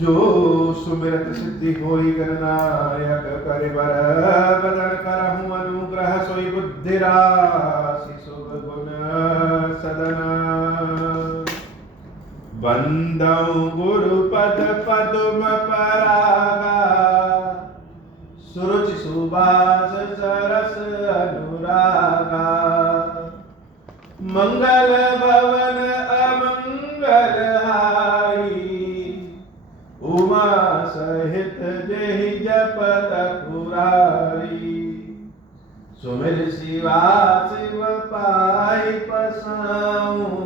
जो सुमिरत सिद्धि होई गणनायक करिबर बदन करहु अनुग्रह सोई बुद्धि राशि शुभ गुण सदना बंदौ गुरुपद पद्म परागा सुरुचि सुबास सरस अनुरागा मंगल भवन अमंगल हारी उमा सहित जेहि जपत पुरारी सुमिर शिवा शिव पाई पसाऊं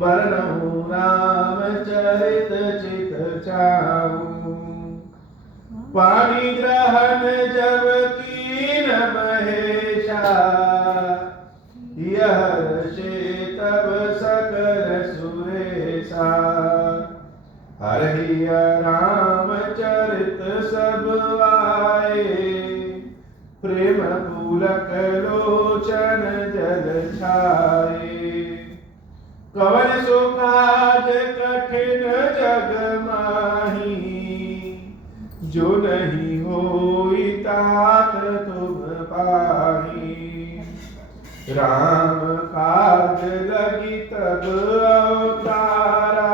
बरनऊ राम चरित चित चाऊं पानी ग्रहण जब कीन महेशा यह ऋषि तब सकल सुरेशा हरि राम चरित सब आए प्रेम पुलक लोचन जल छाए कवन सो काज कठिन जग माही जो नहीं होई तात तुम पाही राम काज लगी तब अवतारा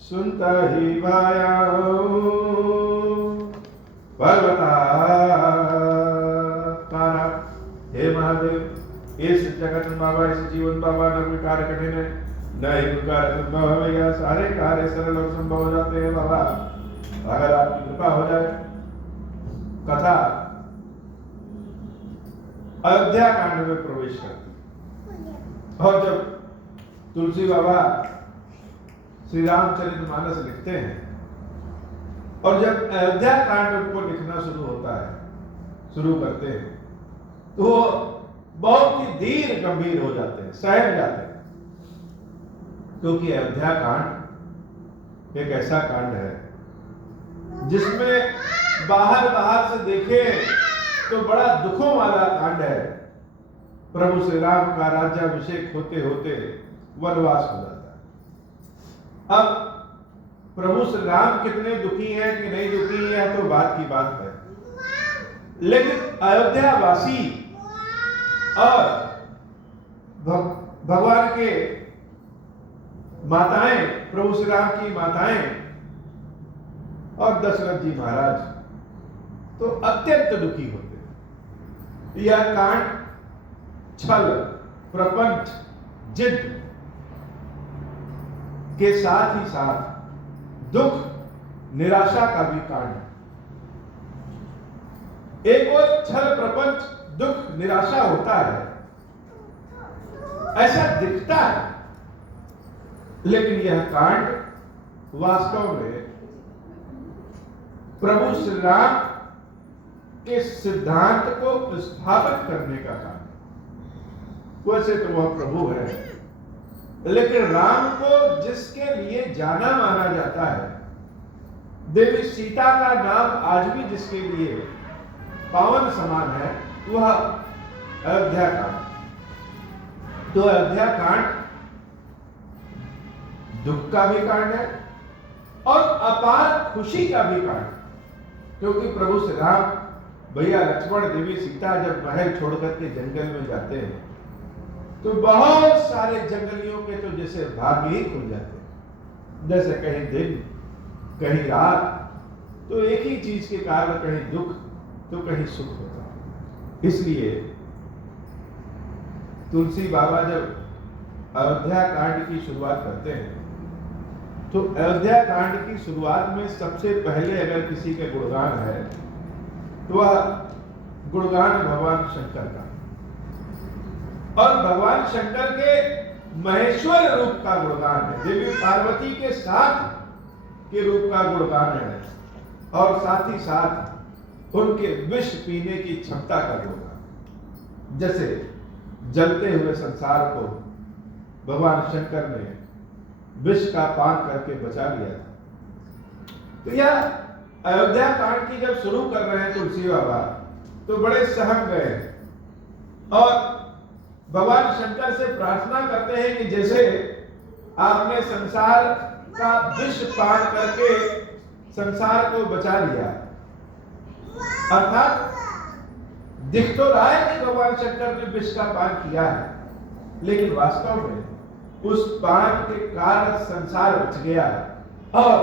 सुनता ही भायाऊं पर्वताकारा। हे महादेव, इस जगत बाबा, इस जीवन बाबा न कोई कार्य कठिन है, न ही कोई कार्य संभव है भैया। सारे कार्य सरल और संभव हो जाते हैं बाबा, अगर आपकी कृपा हो जाए। कथा अयोध्या कांड में प्रवेश करती और जब तुलसी बाबा श्री रामचरितमानस लिखते हैं और जब अयोध्या कांड उनको लिखना शुरू होता है, शुरू करते हैं, तो वो बहुत ही धीर गंभीर हो जाते हैं, सहम जाते हैं, क्योंकि अयोध्या कांड एक ऐसा कांड है जिसमें बाहर बाहर से देखे तो बड़ा दुखों वाला कांड है। प्रभु श्री राम का राज्याभिषेक होते होते वनवास हो जाता है। अब प्रभु श्री राम कितने दुखी हैं कि नहीं दुखी हैं तो बात की बात है, लेकिन अयोध्या वासी और भगवान के माताएं, प्रभु श्री राम की माताएं और दशरथ जी महाराज तो अत्यंत दुखी होते हैं। यह कांड छल, प्रपंच, जिद के साथ ही साथ दुख, निराशा का भी कांड है। एक और छल, प्रपंच, दुख, निराशा होता है, ऐसा दिखता है, लेकिन यह कांड वास्तव में प्रभु श्री राम के सिद्धांत को स्थापित करने का काम है। वैसे तो वह प्रभु है, लेकिन राम को जिसके लिए जाना माना जाता है, देवी सीता का नाम आज भी जिसके लिए पावन समान है, वह अयोध्या कांड। तो अयोध्या कांड दुख का भी कांड है और अपार खुशी का भी कांड, क्योंकि प्रभु श्री राम, भैया लक्ष्मण, देवी सीता जब महल छोड़कर के जंगल में जाते हैं तो बहुत सारे जंगलियों के तो जैसे भाग्य ही खुल जाते हैं, जैसे कहीं दिन कहीं रात, तो एक ही चीज के कारण कहीं दुख तो कहीं सुख होता है। इसलिए तुलसी बाबा जब अयोध्या कांड की शुरुआत करते हैं तो अयोध्या कांड की शुरुआत में सबसे पहले अगर किसी के गुणगान है तो वह गुणगान भगवान शंकर का, और भगवान शंकर के महेश्वर रूप का गुणगान है, देवी पार्वती के साथ के रूप का गुणगान है, और साथ ही साथ उनके विष पीने की क्षमता का गुणगान। जैसे जलते हुए संसार को भगवान शंकर ने विष का पान करके बचा लिया था। तो यह अयोध्या कांड की जब शुरू कर रहे हैं तुलसी बाबा तो बड़े सहम गए और भगवान शंकर से प्रार्थना करते हैं कि जैसे आपने संसार का विष पान करके संसार को बचा लिया। अर्थात दिख तो रहा है कि भगवान शंकर ने विष का पान किया है, लेकिन वास्तव में उस पान के कारण संसार बच गया और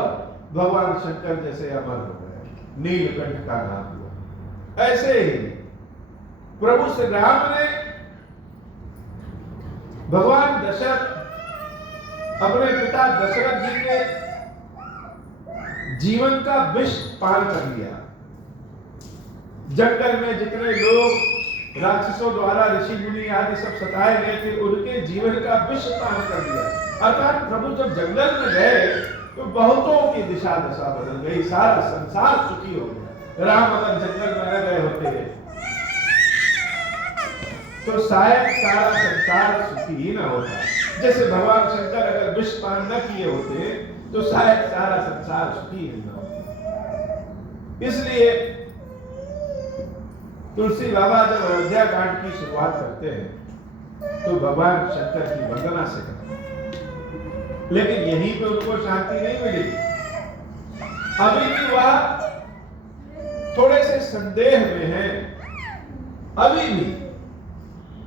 भगवान शंकर जैसे अमर हो गए, नीलकंठ का नाम हुआ। ऐसे ही प्रभु श्री राम ने भगवान दशरथ अपने पिता दशरथ जी के जीवन का विष पान कर लिया। जंगल में जितने लोग राक्षसों द्वारा ऋषि मुनि आदि सब सताए गए थे, उनके जीवन का विष पान कर दिया। अर्थात प्रभु जब जंगल में गए तो बहुतों की दिशा दशा बदल गई, सारा संसार सुखी हो गया। राम अगर जंगल में न गए होते तो शायद सारा संसार सुखी ही न होता। जैसे भगवान शंकर अगर विष पान न किए होते तो शायद सारा संसार सुखी ही न होता। इसलिए तुलसी बाबा जब अयोध्या कांड की शुरुआत करते हैं तो भगवान शंकर की वंदना से करते हैं, लेकिन यहीं पे उनको शांति नहीं मिली। अभी भी वह थोड़े से संदेह में है, अभी भी।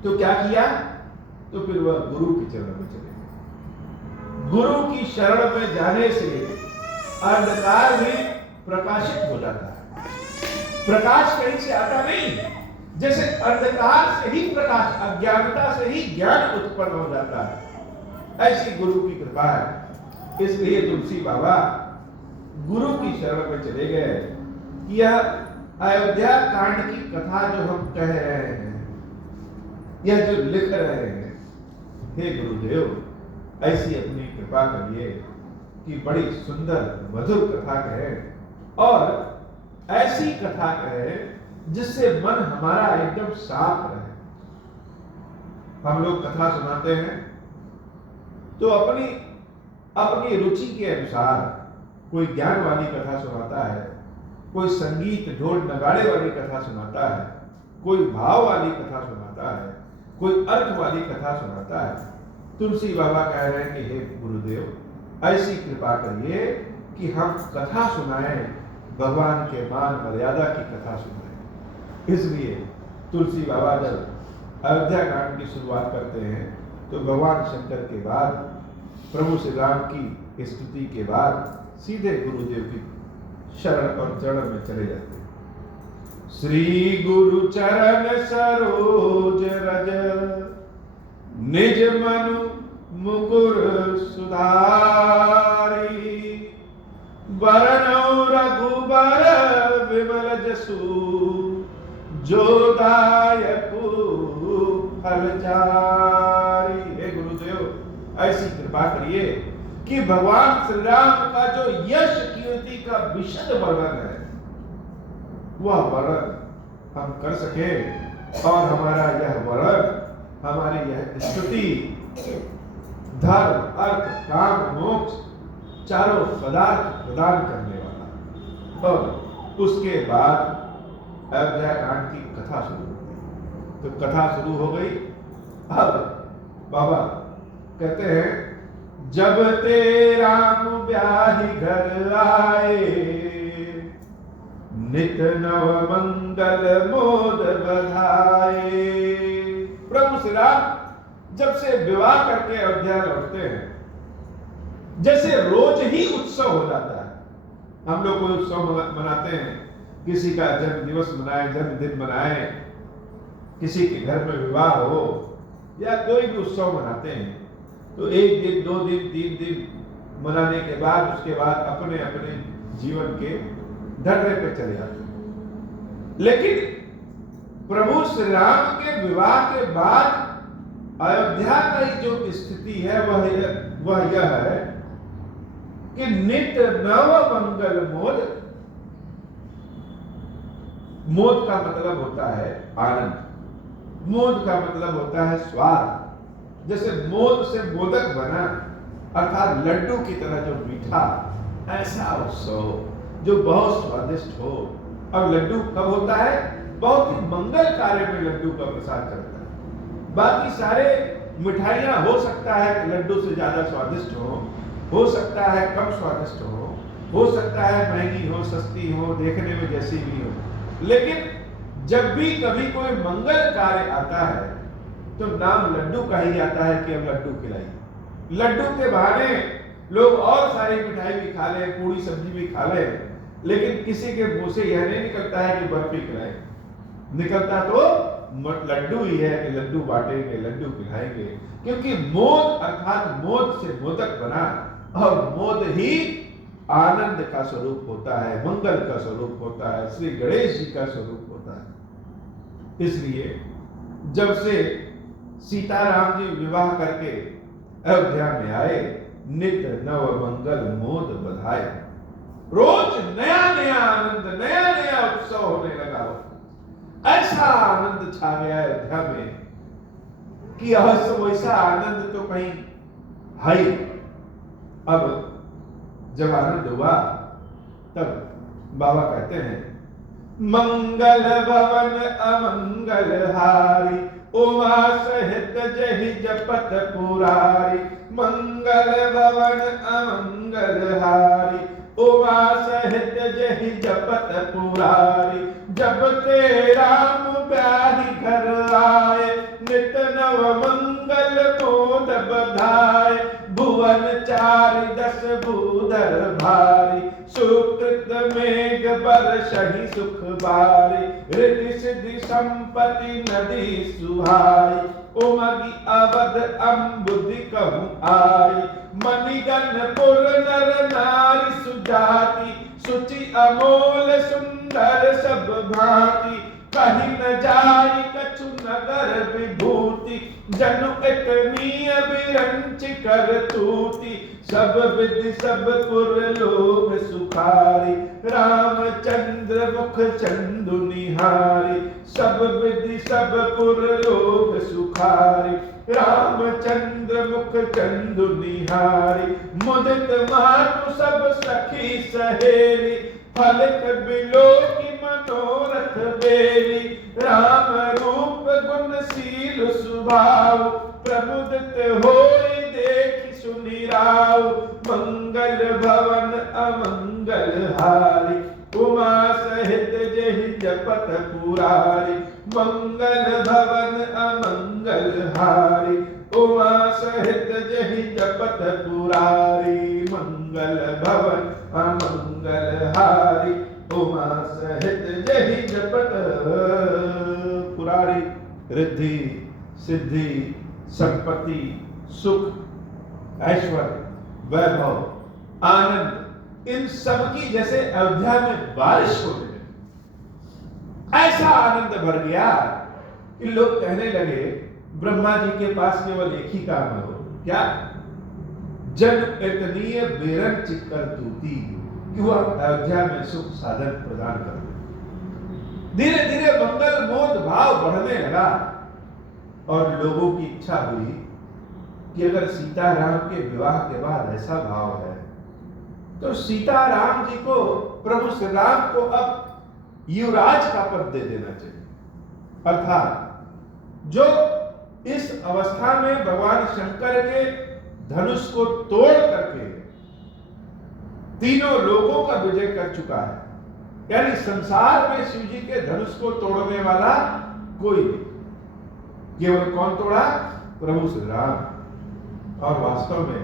तो क्या किया? तो फिर वह गुरु की चरण में चले गए। गुरु की शरण में जाने से अंधकार भी प्रकाशित हो जाता है। प्रकाश कहीं से आता नहीं, जैसे अंधकार से ही प्रकाश, अज्ञानता से ही ज्ञान उत्पन्न हो जाता है, ऐसी गुरु की कृपा है। इसलिए तुलसी बाबा गुरु की शरण में चले गए। यह अयोध्या कांड की कथा जो हम कह रहे हैं, यह जो लिख रहे हैं, हे गुरुदेव ऐसी अपनी कृपा करिए कि बड़ी सुंदर मधुर कथा कहे और ऐसी कथा कहे जिससे मन हमारा एकदम साफ रहे। हम लोग कथा सुनाते हैं तो अपनी अपनी रुचि के अनुसार कोई ज्ञान वाली कथा सुनाता है, कोई संगीत ढोल नगाड़े वाली कथा सुनाता है, कोई भाव वाली कथा सुनाता है, कोई अर्थ वाली कथा सुनाता है। तुलसी बाबा कह रहे हैं कि हे गुरुदेव ऐसी कृपा करिए कि हम कथा सुनाएं, भगवान के मान मर्यादा की कथा सुनाएं। इसलिए तुलसी बाबा जब अयोध्या कांड की शुरुआत करते हैं तो भगवान शंकर के बाद, प्रभु श्री राम की स्तुति के बाद सीधे गुरुदेव की शरण और चरण में चले जाते हैं। श्री गुरु चरण सरोज रज निज मनु मुकुर सुधारी, वरनौ रघुबर विमल जसु जो दायकु फलचारी। हे गुरुदेव ऐसी कृपा करिए कि भगवान श्री राम का जो यश कीर्ति का विशद वर्णन है, वह वर्णन हम कर सके और हमारा यह वर्णन, हमारी यह स्तुति धर्म अर्थ काम मोक्ष चारों पदार्थ प्रदान करने वाला। और उसके बाद अयोध्या कांड की कथा शुरू हो गई। तो कथा शुरू हो गई। अब बाबा कहते हैं, जब ते राम ब्याहि घर आए, नित नव मंगल मोद बधाए। प्रभु श्री राम जब से विवाह करके अयोध्या लौटते हैं, जैसे रोज ही उत्सव हो जाता है। हम लोग कोई उत्सव मनाते हैं, किसी का जन्म दिवस मनाए, जन्मदिन मनाए, किसी के घर में विवाह हो या कोई भी उत्सव मनाते हैं, तो एक दिन दो दिन तीन दिन मनाने के बाद उसके बाद अपने अपने जीवन के ढर्रे पे चले जाते हैं। लेकिन प्रभु श्री राम के विवाह के बाद अयोध्या की जो स्थिति है वह यह है कि नित नव मंगल मोद। मोद का मतलब होता है आनंद, मोद का मतलब होता है स्वाद। जैसे मोद से मोदक बना, अर्थात लड्डू की तरह जो मीठा, ऐसा उत्सव जो बहुत स्वादिष्ट हो। अब लड्डू कब होता है? बहुत ही मंगल कार्य में लड्डू का प्रसाद करता है। बाकी सारे मिठाइयां हो सकता है कि लड्डू से ज्यादा स्वादिष्ट हो, हो सकता है कम स्वादिष्ट हो सकता है महंगी हो, सस्ती हो, देखने में जैसी भी हो, लेकिन जब भी कभी कोई मंगल कार्य आता है तो नाम लड्डू का ही आता है कि अब लड्डू खिलाइए। लड्डू के बहाने लोग और सारी मिठाई भी खा ले, पूरी सब्जी भी खा ले, लेकिन किसी के मुंह से यह नहीं निकलता है कि बर्फी खिलाए। निकलता तो लड्डू ही है कि लड्डू बांटेंगे, लड्डू खिलाएंगे, क्योंकि मोद अर्थात मोद से मोदक बना, और मोद ही आनंद का स्वरूप होता है, मंगल का स्वरूप होता है, श्री गणेश जी का स्वरूप होता है। इसलिए जब से सीताराम जी विवाह करके अयोध्या में आए, नित नव मंगल मोद बधाए, रोज नया नया आनंद, नया नया उत्सव होने लगा। ऐसा आनंद छा गया अयोध्या में कि वैसा आनंद तो कहीं है ही। अब जब आनंद हुआ तब बाबा कहते हैं, मंगल भवन अमंगल हारी, उमा सहित जहि जपत पुरारी। मंगल भवन अमंगल हारी, उमा सहित जहि जपत पुरारी। जब ते राम ब्याही घर आए, नित नव मंगल मोद बधाए। भुवन चारि दस भूधर भारी, सुकृत मेघ बरसहि सुख बारी। रिद्धि सिद्धि संपत्ति नदी सुहाई, उमगी अवध अम्बुधि कहूँ आई। मणिगण पुर नर नारी सुजाति, सुचि अमोल सुंदर सब भांति। कहीं न जाई कछु नगर विभूति, जनु इतनी अभिरंच कर तूती। सब विधि सब पुर लोभ सुखारी, रामचंद्र मुख चंदु निहारी। सब विधि सब पुर लोभ सुखारी, रामचंद्र मुख चंदु निहारी। मुदित मातु सब सखी सहेली, फलित बिलो की मनोरथ बेली। राम रूप गुणशील स्वभाव, प्रमुदित होई देखि सुनि राव। मंगल भवन अमंगल हारी, उमा सहित जहि जपत पुरारी। मंगल भवन अमंगल हारी, उमा सहित जहि जपत पुरारी। मंगल भवन अमंगल हारी, उमा सहित जहि जपत पुरारी। रिद्धि सिद्धि संपत्ति सुख ऐश्वर्य वैभव आनंद, इन सब की जैसे अयोध्या में बारिश होने लगी। ऐसा आनंद भर गया कि लोग कहने लगे, ब्रह्मा जी के पास केवल एक ही काम है, क्या? जन इतनीय बेरन चिक्कर तूती, कि वह अयोध्या में सुख साधन प्रदान कर दे। धीरे धीरे मंगल मोद भाव बढ़ने लगा और लोगों की इच्छा हुई कि अगर सीताराम के विवाह के बाद ऐसा भाव है तो सीताराम जी को, प्रभु श्री राम को अब युवराज का पद दे देना चाहिए। अर्थात जो इस अवस्था में भगवान शंकर के धनुष को तोड़ करके तीनों लोगों का विजय कर चुका है, यानी संसार में शिव जी के धनुष को तोड़ने वाला कोई नहीं। केवल कौन तोड़ा? प्रभु श्री राम। और वास्तव में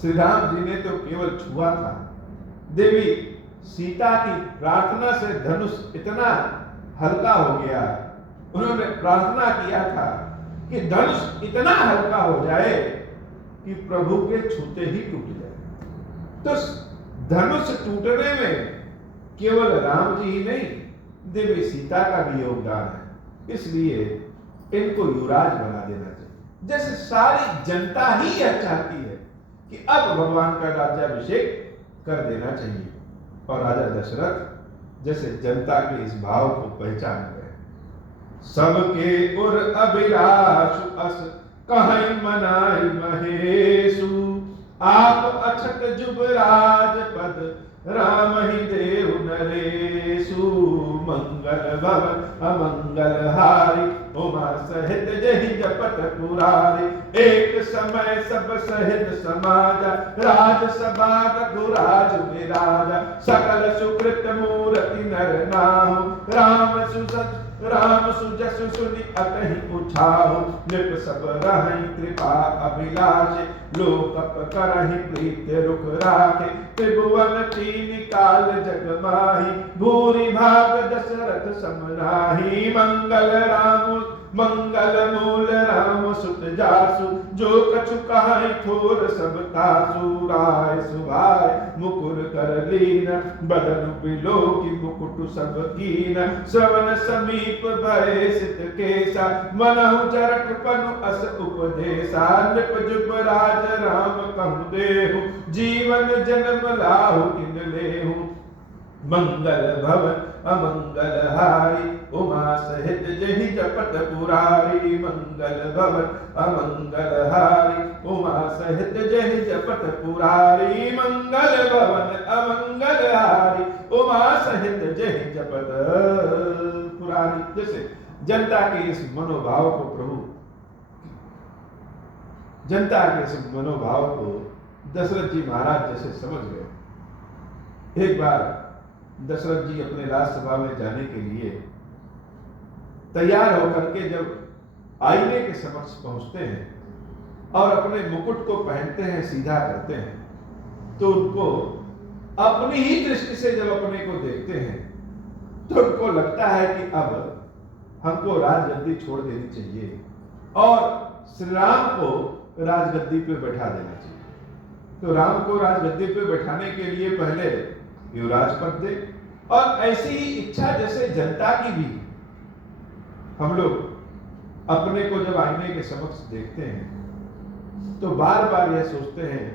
श्री राम जी ने तो केवल छुआ था। देवी सीता की प्रार्थना से धनुष इतना हल्का हो गया, उन्होंने प्रार्थना किया था कि धनुष इतना हल्का हो जाए कि प्रभु के छूते ही टूट जाए। तो धनुष टूटने में केवल राम जी ही नहीं, देवी सीता का भी योगदान है। इसलिए इनको युवराज बना देना चाहिए। जैसे सारी जनता ही यह चाहती है कि अब भगवान का राज्याभिषेक कर देना चाहिए, और राजा दशरथ जैसे जनता के इस भाव को पहचान गए। सबके उर अभिलाष अस कहीं मनाई महेशु, आप अछत जुबराज पद राम ही देव नरेशु। मंगल भवन अमंगल हारी, उमा सहित जहि जपत पुरारी। एक समय सब सहित समाजा, राज सभा रघुराज विराजा। सकल सुकृत मूर्ति नर नाहु, राम सुजस सुनि अतहि पुछाहु। नृप सब रहहि कृपा अभिलाष, लोकप करहि प्रीति रुख राखे। त्रिभुवन तीन काल जग माही, भूरि भाग दशरथ सम नाहि। मंगल मूल राम सुत जासु, जो कछु कहाई थोर सब तासु। राय सुभाय मुकुर कर लीन, बदन बिलोकी मुकुट सब कीन। श्रवण समीप भय सित केसा, मनहु जरठ पनु अस उपदेशा। नृप जुबराज राम कहु देहु, जीवन जन्म लाहु किन लेहु। मंगल भवन अमंगल हारी, उमा सहित जहि जपत पुरारी। मंगल भवन अमंगल हारी, उमा सहित जहि जपत पुरारी। मंगल भवन अमंगल हारी, उमा सहित जहि जपत पुरारी। जैसे जनता के इस मनोभाव को प्रभु, जनता के इस मनोभाव को दशरथ जी महाराज जैसे समझ गए। एक बार दशरथ जी अपने राजसभा में जाने के लिए तैयार होकर के जब आईने के समक्ष पहुंचते हैं और अपने मुकुट को पहनते हैं, सीधा करते हैं, तो उनको अपनी ही दृष्टि से जब अपने को देखते हैं तो उनको लगता है कि अब हमको राजगद्दी छोड़ देनी चाहिए और श्री राम को राजगद्दी पे बैठा देना चाहिए। तो राम को राजगद्दी पे बैठाने के लिए पहले युवराज पद दे, और ऐसी ही इच्छा जैसे जनता की भी। हम लोग अपने को जब आईने के समक्ष देखते हैं तो बार बार यह सोचते हैं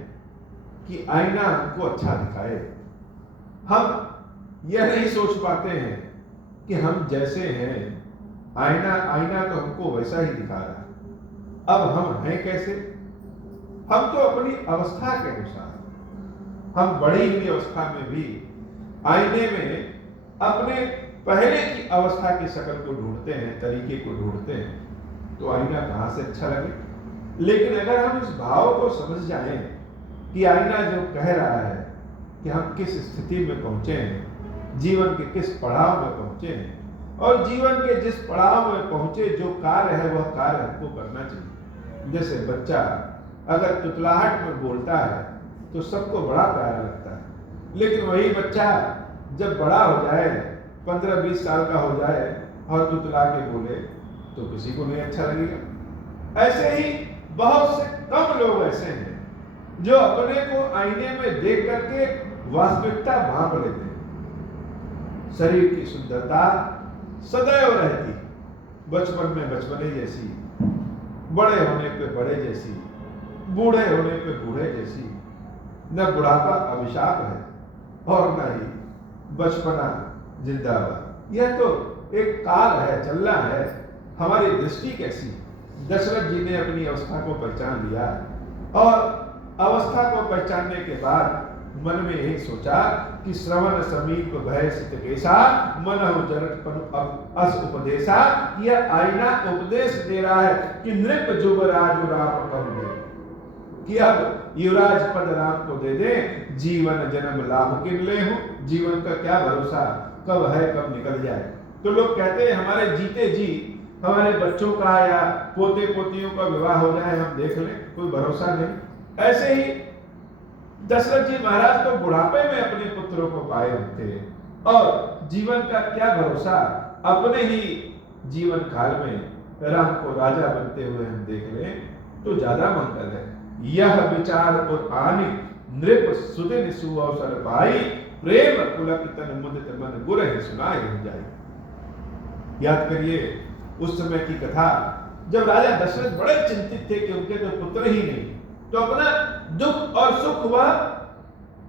कि आईना हमको अच्छा दिखाए। हम यह नहीं सोच पाते हैं कि हम जैसे हैं, आईना तो हमको वैसा ही दिखा रहा है। अब हम हैं कैसे? हम तो अपनी अवस्था के अनुसार, हम बढ़ी हुई अवस्था में भी आईने में अपने पहले की अवस्था की शक्ल को ढूंढते हैं, तरीके को ढूंढते हैं, तो आईना कहां से अच्छा लगे। लेकिन अगर हम इस भाव को समझ जाएं कि आईना जो कह रहा है कि हम किस स्थिति में पहुंचे हैं, जीवन के किस पड़ाव में पहुंचे हैं, और जीवन के जिस पड़ाव में पहुंचे जो कार्य है वह कार्य हमको करना चाहिए। जैसे बच्चा अगर तुतलाहट में बोलता है तो सबको बड़ा प्यारा लगता है, लेकिन वही बच्चा जब बड़ा हो जाए, 15-20 साल का हो जाए और तुतला के बोले तो किसी को नहीं अच्छा लगेगा। ऐसे ही बहुत से कम लोग ऐसे हैं जो अपने को आईने में देख करके वास्तविकता भांप लेते हैं। शरीर की सुंदरता सदैव रहती, बचपन में बचपने जैसी, बड़े होने पे बड़े जैसी, बूढ़े होने पे बूढ़े जैसी। न बुढ़ापा अभिशाप है और न ही बचपना जिंदाबाद। यह तो एक काल है, चलना है। हमारी दृष्टि कैसी? दशरथ जी ने अपनी अवस्था को पहचान लिया और अवस्था को पहचानने के बाद मन में यही सोचा कि श्रवण समीप भय सित केसा, मनहु जरठ पनु अस उपदेशा। यह आईना उपदेश दे रहा है कि नृप जुबराज राम कहु दे, कि अब युवराज पद राम को दे दे, जीवन जन्म लाभ किन लेहु। जीवन का क्या भरोसा, कब है कब निकल जाए। तो लोग कहते हैं हमारे जीते जी हमारे बच्चों का या पोते पोतियों का विवाह हो जाए, हम देख लें, कोई भरोसा नहीं। ऐसे ही दशरथ जी महाराज तो बुढ़ापे में अपने पुत्रों को पाए होते, और जीवन का क्या भरोसा, अपने ही जीवन काल में राम को राजा बनते हुए हम देख लें तो ज्यादा मंगल है। यह विचार और आनी नृप सुदिन सुअवसर पाई, प्रेम पुलक तन मुदित मन गुर सुनाए जाए। याद करिए उस समय की कथा, जब राजा दशरथ बड़े चिंतित थे कि उनके तो पुत्र ही नहीं, तो अपना दुख और सुख वह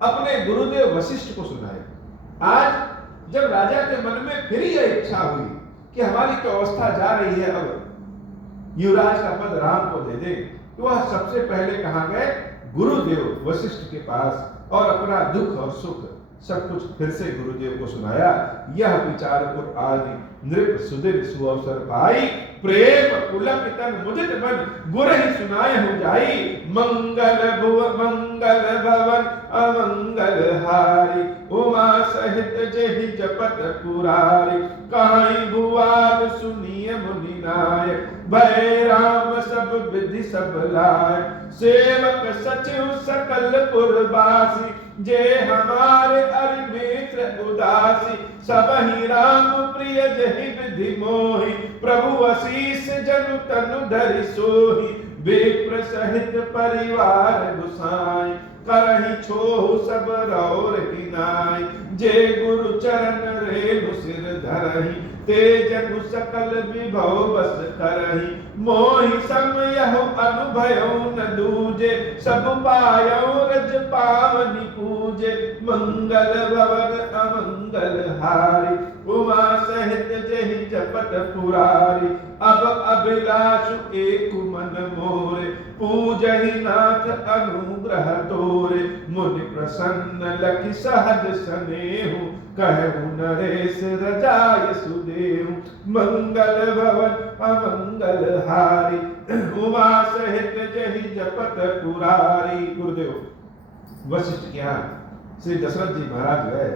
अपने गुरुदेव वशिष्ठ को सुनाए। आज जब राजा के मन में फिर यह इच्छा हुई कि हमारी तो अवस्था जा रही है, अब युवराज का पद राम को दे दे, तो वह सबसे पहले कहां गए? गुरुदेव वशिष्ठ के पास, और अपना दुख और सुख सब कुछ फिर से गुरुदेव को सुनाया। यह विचार और आदि नृप सुदिर सुअवसर पाई, प्रेम पुलकितन मुदित मन गुर ही सुनाए हो जाई। मंगल भवन अमंगल हारी, उमा सहित जेहि जपत पुरारी। कहाई भुआर सुनिय मुनि नायक, भय राम सब विधि सब लाय। सेवक सचिव सकल पुरवासी, जे हमारे अरि मित्र उदासी। सबहि राम प्रिय जहि विधि मोहि, प्रभु आशीष जनु तनु धरि सोहि। विप्र सहित परिवार गुसाई, करहि छोहु सब रौर किनाई। जे गुरु चरण रेणु सिर धरहि, ते जनु सकल विभव बस करहि। मोहि सम यहु अनुभयउ न दूजे, सब पायउ रज पावनि पूजे। मंगल भवन अमंगल हारी, उमा सहित जेहि जपत पुरारी। अब अभिलाषु एक मन मोरे, पूजहि नाथ अनुग्रह तोरे। मुनि प्रसन्न लखि सहज स्नेहु, कहु नरेश रजाय सुदेहु। मंगल भवन अमंगल हारी, उमा सहित जेहि जपत पुरारी। गुरुदेव वशिष्ठ के यहाँ श्री दशरथ जी महाराज गए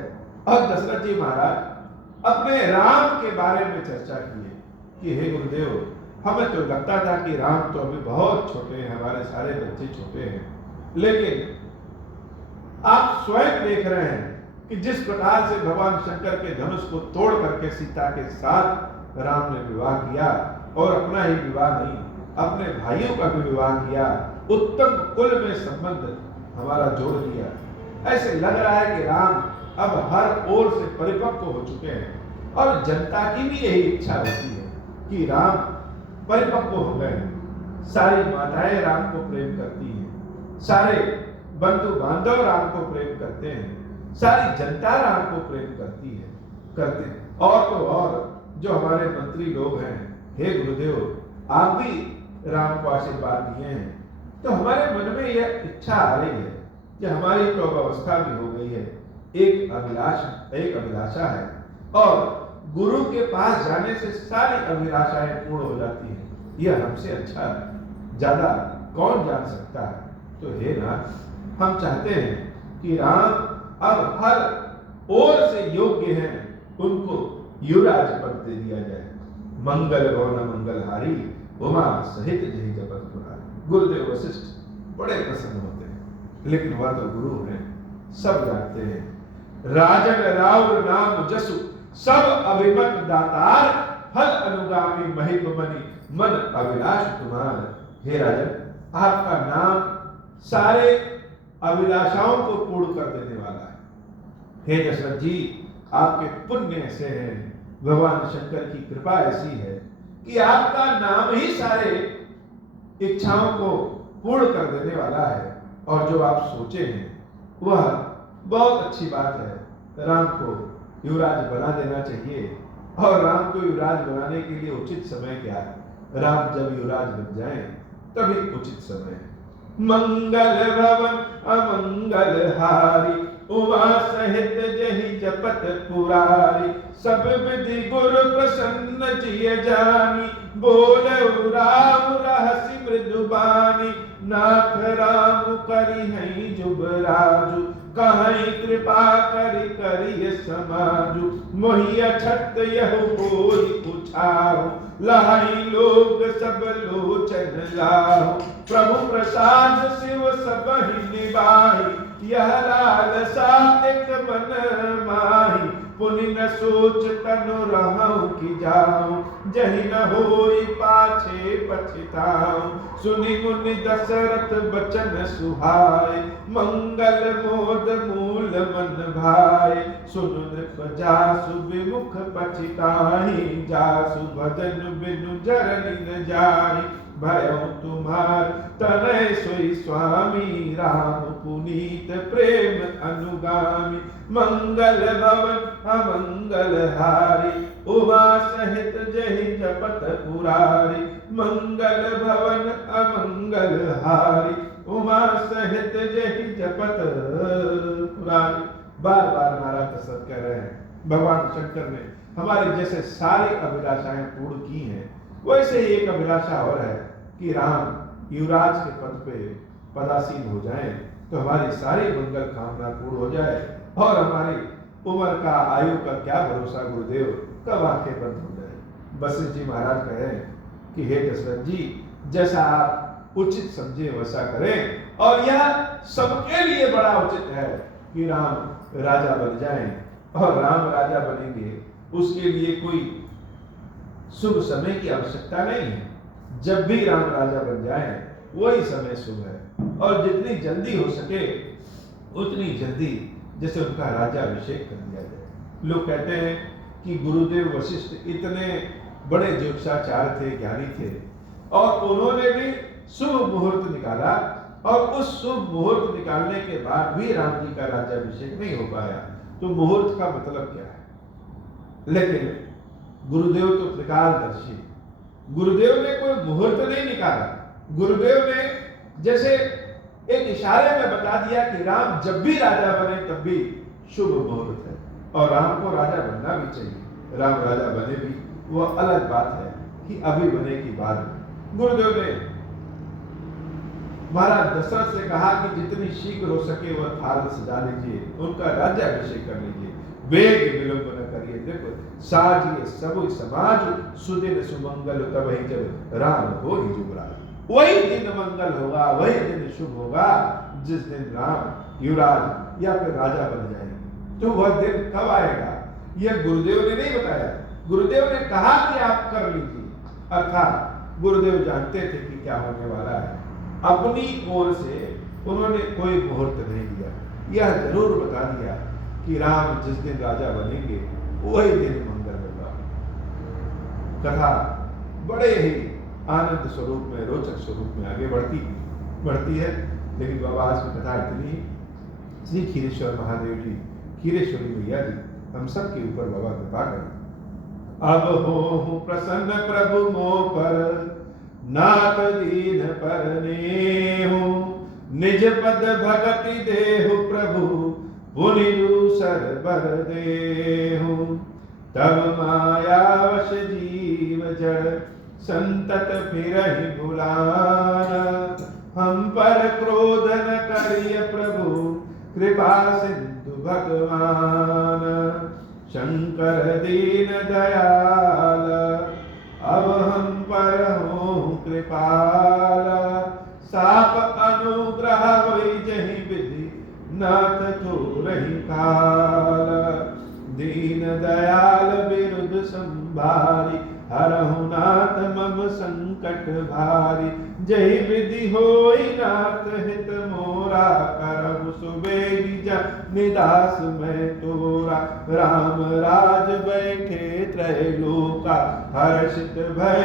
और दशरथ जी महाराज अपने राम के बारे में चर्चा की कि हे गुरुदेव, हमें तो लगता था कि राम तो अभी बहुत छोटे हैं, हमारे सारे बच्चे छोटे हैं, लेकिन आप स्वयं देख रहे हैं कि जिस प्रकार से भगवान शंकर के धनुष को तोड़ करके सीता के साथ राम ने विवाह किया, और अपना ही विवाह नहीं, अपने भाइयों का भी विवाह किया, उत्तम कुल में संबंध हमारा जोड़ दिया। ऐसे लग रहा है कि राम अब हर ओर से परिपक्व हो चुके हैं, और जनता की भी यही इच्छा होती है कि राम परिपक्व हो गए हैं। सारी माताएं राम को प्रेम करती हैं, सारे बंधु बांधव राम को प्रेम करते हैं, सारी जनता राम को प्रेम करते हैं। और तो और जो हमारे मंत्री लोग हैं, हे गुरुदेव, आप भी राम को आशीर्वाद दिए हैं, तो हमारे मन में यह इच्छा आ रही है कि हमारी तो अवस्था भी हो गई है, एक अभिलाषा है, और गुरु के पास जाने से सारी अभिलाषाएं पूर्ण हो जाती हैं। यह हमसे अच्छा ज्यादा कौन जान सकता है। तो हे नाथ, हम चाहते हैं कि राम अब हर ओर से योग्य हैं, उनको युवराज पद दे दिया जाए। मंगल भवन मंगल हारी, उमा सहित जहि जपत पुरारी। गुरुदेव वशिष्ठ बड़े प्रसन्न होते हैं, लेकिन वह तो गुरु हैं, सब जानते हैं। राजन राउर नाम जसु, सब अभिमत दातार। फल अनुगामी महिप मनि, मन अभिलाष तुम्हार। हे राजन, आपका नाम सारे अभिलाषाओं को पूर्ण कर देने वाला है। हे दशरथ जी, आपके पुण्य ऐसे हैं, भगवान शंकर की कृपा ऐसी है कि आपका नाम ही सारे इच्छाओं को पूर्ण कर देने वाला है। और जो आप सोचे हैं वह बहुत अच्छी बात है। राम को युवराज बना देना चाहिए, और राम को युवराज बनाने के लिए उचित समय क्या है? राम जब युवराज बन जाएं तभी उचित समय है। मंगल भवन अमंगल हारी, उमा सहित जहि जपत पुरारी। सब विधि गुरु प्रसन्न जिय जानी, बोले राम रहसि मृदु बानी। नाथ राम करि हैं जुबराजु, कहीं कृपा करि करिय समाजु। मोहि अछत यहु कोई पुछाहु, लहाई लोग सब लोचन लाहु। प्रभु प्रसाद शिव सबहि निबाहि, यह लालसा एक मन माही। पुनि न सोच तनु रहूं कि जाऊं, जहि न होई पाछे पछताऊं। सुनि मुनि दशरथ बचन सुहाए, मंगल मोद मूल मन भाए। सुनु नृप जासु विमुख पछताहि, जासु भजन बिनु जरनि न जाहि। भयउ तुम्हार तनय सोई स्वामी, राम पुनीत प्रेम अनुगामी। मंगल भवन अमंगल हारी, उमा सहित जहि जपत पुरारी। मंगल भवन अमंगल हारी, उमा सहित जहि जपत पुरारी। बार बार भगवान शंकर ने हमारे जैसे सारी अभिलाषाएं पूर्ण की हैं, वैसे ही एक अभिलाषा और है कि राम युवराज के पद पे पदासीन हो जाएं, तो हमारी सारी मंगल कामना पूर्ण हो जाए और हमारी उम्र का, आयु का क्या भरोसा गुरुदेव, कब आंखें बंद हो जाए। वशिष्ठ जी महाराज कहें कि हे दशरथ जी, जैसा आप उचित समझे वैसा करें, और यह सबके लिए बड़ा उचित है कि राम राजा बन जाएं, और राम राजा बनेंगे उसके लिए कोई शुभ समय की आवश्यकता नहीं है। जब भी राम राजा बन जाएं वही समय शुभ है, और जितनी जल्दी हो सके उतनी जल्दी जैसे उनका राज्याभिषेक कर दिया जाए। लोग कहते हैं कि गुरुदेव वशिष्ठ इतने बड़े ज्योतिषाचार्य थे, ज्ञानी थे, और उन्होंने भी शुभ मुहूर्त निकाला, और उस शुभ मुहूर्त निकालने के बाद भी राम जी का राज्याभिषेक नहीं हो पाया। तो मुहूर्त का मतलब क्या है? लेकिन गुरुदेव तो त्रिकालदर्शी, गुरुदेव ने कोई मुहूर्त नहीं निकाला। गुरुदेव ने जैसे एक इशारे में बता दिया कि राम जब भी राजा बने तब भी शुभ मुहूर्त है, और राम को राजा बनना भी चाहिए। राम राजा बने भी वो अलग बात है कि अभी बने की बात है। गुरुदेव ने महाराज दशरथ से कहा कि जितनी शीघ्र हो सके वह थाल सजा लीजिए, उनका राज्याभिषेक कर लीजिए, वेग विलंब न करिए। देखो, साजिए सब समाज सुदिन सुमंगल, तब ही जब राम हो ही जुबराज। वही दिन मंगल होगा, वही दिन शुभ होगा जिस दिन राम युवराज या फिर राजा बन जाएंगे। तो वह दिन कब आएगा यह गुरुदेव ने नहीं बताया, गुरुदेव ने कहा कि आप कर लीजिए। अर्थात गुरुदेव जानते थे कि क्या होने वाला है। अपनी ओर से उन्होंने कोई मुहूर्त नहीं दिया, यह जरूर बता दिया कि राम जिस दिन राजा बनेंगे वही दिन मंगल होगा। कथा बड़े ही आनंद स्वरूप में, रोचक स्वरूप में आगे बढ़ती है। लेकिन बाबा आज की कथा इतनी ही। श्री खीरेश्वर महादेव जी, खीरेश्वरी मैया जी हम सब के ऊपर बाबा कृपा करें। अब हो प्रसन्न प्रभु मोह पर, नाथ दीन पर नेहु, निज पद भगति देहु प्रभु, पुनि दूसर बर देहु। तब मायावश जीव जड़, संतत फिरहि भुलाना, हम पर क्रोध न करिय प्रभु, कृपा सिंधु भगवान। शंकर दीन दयाल, अब हम पर हो कृपाल, साप अनुग्रह होई जहि विधि, नाथ थोरहि काल। दीन दयाल विरुद्ध संभारी, हरहु नाथ मम संकट भारी। जहि विधि होई नाथ हित मोरा, करहु सुबेगी निदास मैं तोरा। राम राज बैठे त्रैलोका, हर्षित भय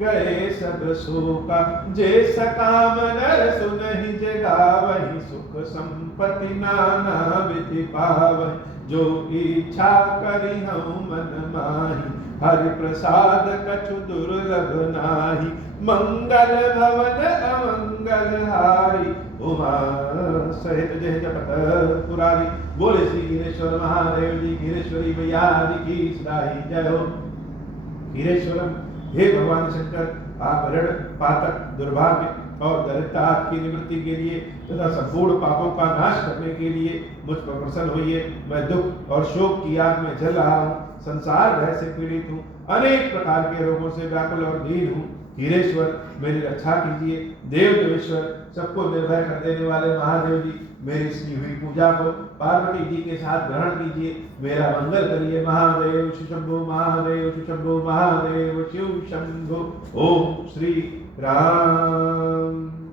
गए सब शोका। जे सकाम नर सुनहि जगावहि, सुख संपत्ति नाना विधि पावहि। जो इच्छा करि हऊँ मन माहि, हरि प्रसाद कछु दुर्लभ नाही। मंगल भवन अमंगल हारी, उमा सहित जय जपत पुरारी। बोले श्री गिरेश्वर महादेव जी, गिरेश्वरी मैया जी की सदाई जय हो। गिरेश्वरम, हे भगवान शंकर, आप ऋण पातक दुर्भाग्य और दरिद्रता की निवृत्ति के लिए तथा संपूर्ण पापों का नाश करने के लिए मुझ पर प्रसन्न होइए। मैं दुख और शोक की आग में जल रहा हूँ, संसार भय से पीड़ित हूँ, अनेक प्रकार के रोगों से व्याकुल और दीन हूँ। हीरेश्वर, मेरी रक्षा कीजिए। देव देवेश्वर, सबको निर्भय कर देने वाले महादेव जी, मेरी इसकी हुई पूजा को पार्वती जी के साथ ग्रहण कीजिए। मेरा मंगल करिए महादेव। शिव शंभो महादेव, शिव शंभो महादेव, शिव शंभो। ओम श्री राम।